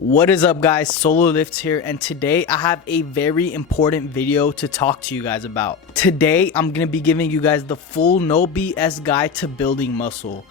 What is up, guys? Solo Lifts here, and today I have a very important video to talk to you guys about. Today I'm gonna be giving you guys the full no BS guide to building muscle,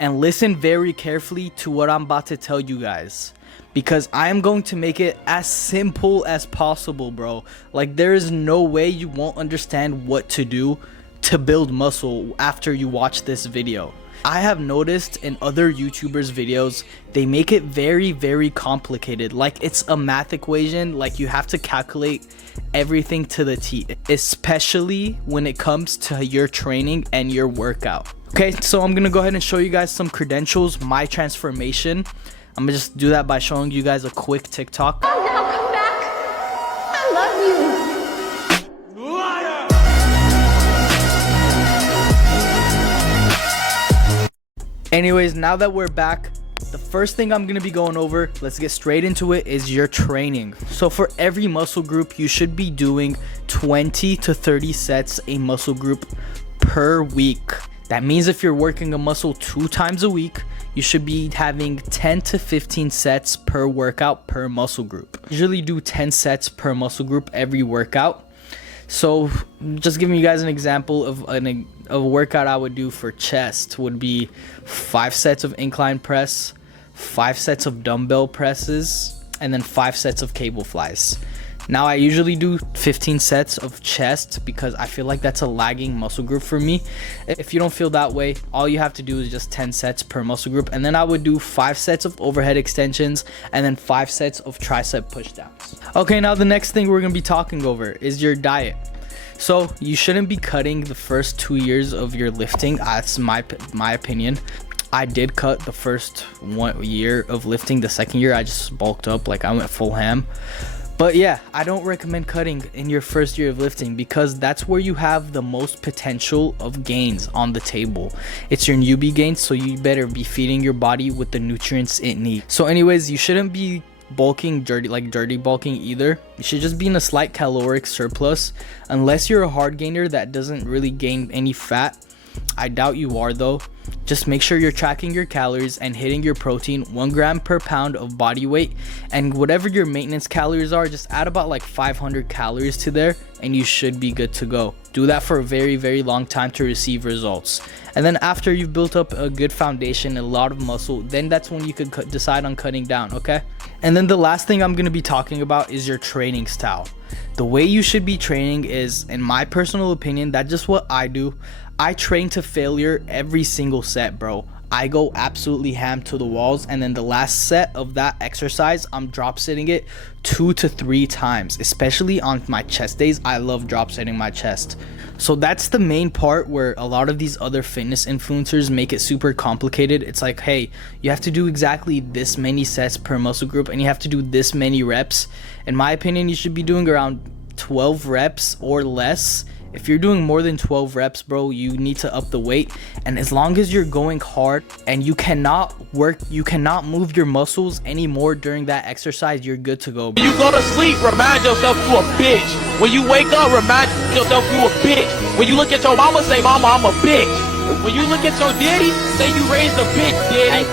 and listen very carefully to what I'm about to tell you guys, because I am going to make it as simple as possible, bro. Like, there is no way you won't understand what to do to build muscle after you watch this video. I have noticed in other YouTubers videos, they make it very complicated, like it's a math equation, like you have to calculate everything to the T, especially when it comes to your training and your workout. Okay, so I'm gonna go ahead and show you guys some credentials, my transformation. I'm gonna just do that by showing you guys a quick TikTok. Oh no, come back. I love you. Anyways, now that we're back, the first thing I'm going to be going over, let's get straight into it, is your training. So for every muscle group, you should be doing 20 to 30 sets a muscle group per week. That means if you're working a muscle 2 times a week, you should be having 10 to 15 sets per workout per muscle group. Usually do 10 sets per muscle group every workout. So just giving you guys an example of a workout I would do for chest would be 5 sets of incline press, 5 sets of dumbbell presses, and then 5 sets of cable flies. Now I usually do 15 sets of chest because I feel like that's a lagging muscle group for me. If you don't feel that way, all you have to do is just 10 sets per muscle group, and then I would do 5 sets of overhead extensions and then 5 sets of tricep pushdowns. Okay, now the next thing we're gonna be talking over is your diet. So you shouldn't be cutting the first 2 years of your lifting. That's my opinion. I did cut the first 1 year of lifting. The second year I just bulked up, like I went full ham. But yeah, I don't recommend cutting in your first year of lifting because that's where you have the most potential of gains on the table. It's your newbie gains, so you better be feeding your body with the nutrients it needs. So anyways, you shouldn't be bulking dirty bulking either. You should just be in a slight caloric surplus, unless you're a hard gainer that doesn't really gain any fat. I doubt you are though. Just make sure you're tracking your calories and hitting your protein 1 gram per pound of body weight, and whatever your maintenance calories are, just add about like 500 calories to there and you should be good to go. Do that for a very long time to receive results, and then after you've built up a good foundation, a lot of muscle, then that's when you could decide on cutting down. Okay, and then the last thing I'm going to be talking about is your training style. The way you should be training is, in my personal opinion, that's just what I do. I train to failure every single set, bro. I go absolutely ham to the walls, and then the last set of that exercise, I'm drop sitting it 2 to 3 times. Especially on my chest days, I love drop sitting my chest. So that's the main part where a lot of these other fitness influencers make it super complicated. It's like, hey, you have to do exactly this many sets per muscle group and you have to do this many reps. In my opinion, you should be doing around 12 reps or less. If you're doing more than 12 reps, bro, you need to up the weight. And as long as you're going hard and you cannot move your muscles anymore during that exercise, you're good to go, bro. When you go to sleep, remind yourself you a bitch. When you wake up, remind yourself you a bitch. When you look at your mama, say, mama, I'm a bitch. When you look at your daddy, say you raised a bitch, daddy.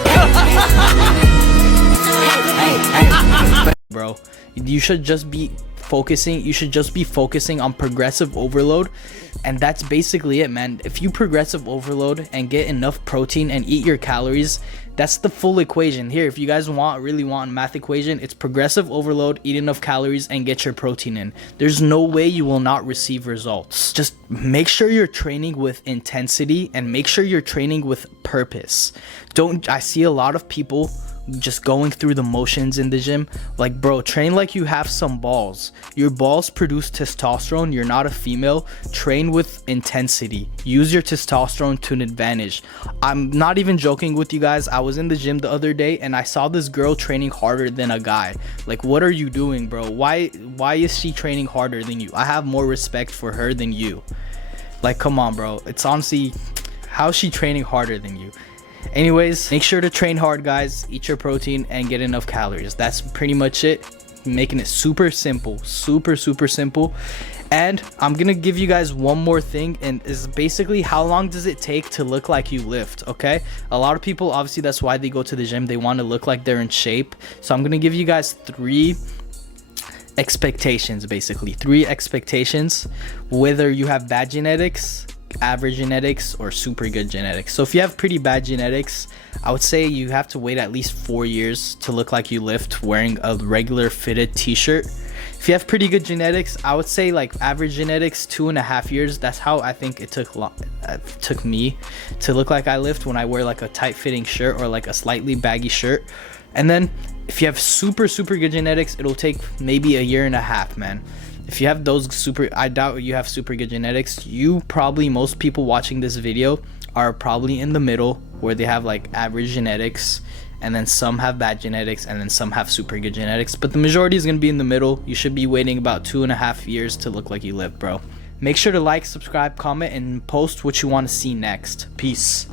Bro, you should just be focusing on progressive overload, and that's basically it, man. If you progressive overload and get enough protein and eat your calories, that's the full equation here. If you guys really want a math equation, it's progressive overload, eat enough calories, and get your protein in. There's no way you will not receive results. Just make sure you're training with intensity and make sure you're training with purpose. I see a lot of people just going through the motions in the gym. Like, bro, train like you have some balls. Your balls produce testosterone. You're not a female. Train with intensity. Use your testosterone to an advantage. I'm not even joking with you guys. I was in the gym the other day and I saw this girl training harder than a guy. Like, what are you doing, bro? Why is she training harder than you? I have more respect for her than you. Like, come on, bro. It's honestly, how's she training harder than you? Anyways, make sure to train hard, guys. Eat your protein and get enough calories. That's pretty much it. making it super simple, super simple. And I'm gonna give you guys one more thing, and is basically how long does it take to look like you lift. Okay, a lot of people, obviously that's why they go to the gym, they want to look like they're in shape. So I'm gonna give you guys three expectations, basically three expectations, whether you have bad genetics, average genetics, or super good genetics. So if you have pretty bad genetics, I would say you have to wait at least 4 years to look like you lift wearing a regular fitted t-shirt. If you have pretty good genetics, I would say like average genetics, 2.5 years. That's how I think it took me to look like I lift, when I wear like a tight fitting shirt or like a slightly baggy shirt. And then if you have super good genetics, it'll take maybe 1.5 years, man. If you have those I doubt you have super good genetics. You probably, most people watching this video are probably in the middle, where they have like average genetics, and then some have bad genetics, and then some have super good genetics. But the majority is going to be in the middle. You should be waiting about 2.5 years to look like you live, bro. Make sure to like, subscribe, comment, and post what you want to see next. Peace.